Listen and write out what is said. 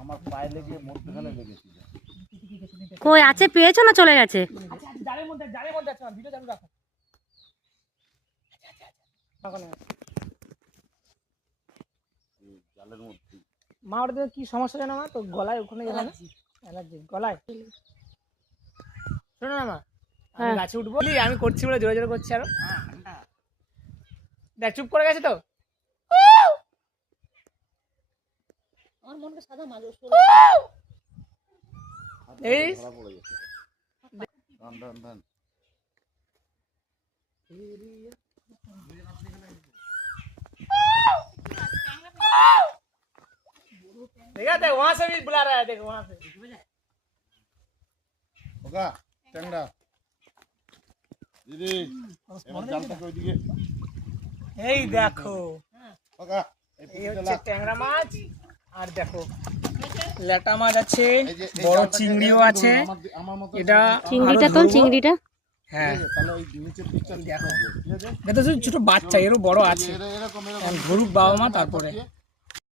আমার পায়ে লেগে মধ্যখানে লেগেছিল। কই আছে, পেয়েছো না চলে গেছে? আচ্ছা জালের মধ্যে আছে, ভিডিও চালু রাখো। জালের মধ্যে মা ওটা কি সমস্যা জানো মা? তো গলায় ওখানে অ্যালার্জি গলায়। শোনো না মা, আমি গাছে উঠবো, আমি করছি বলে জোরে জোরে করছি আরো। দেখ চুপ করে গেছে তো। আমার মনটা সাদা মাছ এই ধরা পড়ে গেছে। ধান ধান ধান देखा देख वहां से भी बुला रहा है, देख वहां से। ওগা ট্যাংরা দিদি এবার জালটাকে ওইদিকে এই দেখো ওগা এই হচ্ছে ট্যাংরা মাছ। আর দেখো লেটা মাছ আছে, বড় চিংড়িও আছে। আমার মতো এটা চিংড়িটা তো, চিংড়িটা হ্যাঁ তাহলে ওই নিচের দিকটা দেখো, ঠিক আছে। এটা তো ছোট বাচ্চা, এরও বড় আছে। এরকম ধরুক বাবা মা, তারপরে